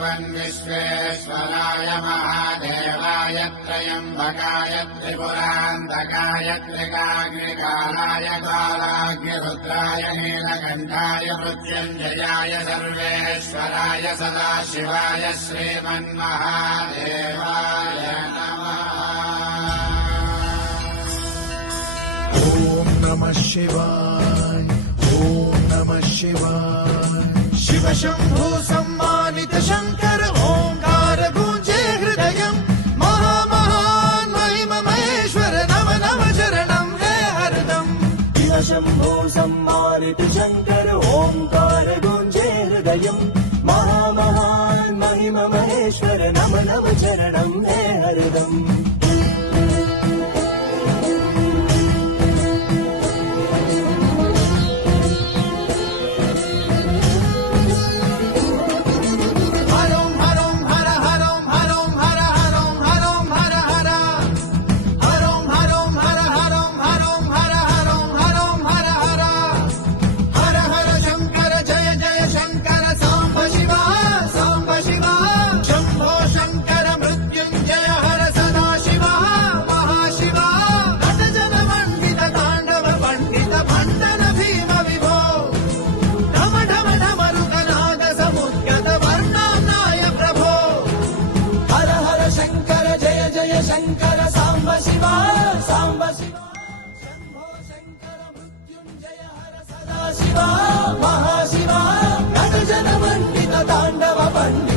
भगवन् विश्वेश्वराय महादेवाय त्र्यम्बकाय त्रिपुरान्तकाय त्रिकाग्निकालाय कालाग्निरुद्राय नीलकण्ठाय मृत्युञ्जयाय सर्वेश्वराय सदाशिवाय श्रीमन्महादेवाय नमः। ॐ नमः शिवाय, ॐ नमः शिवाय। शिव शंभो सम्मानित शंकर ओंकार गूंजे हृदयं महामहान् महिम महेश्वर नम नम चरणं हे हरदम्। शिव शंभो सम्मानित शंकर ओंकार गूंजे हृदयं महामहान् महिम महेश्वर नम नम चरणं हे हरदम्। शंकर सांब शिवा सांब शिवा शंभो शंकर मृत्युंजय हर सदा शिवा महाशिवा नट जन वंदित तांडव पंडित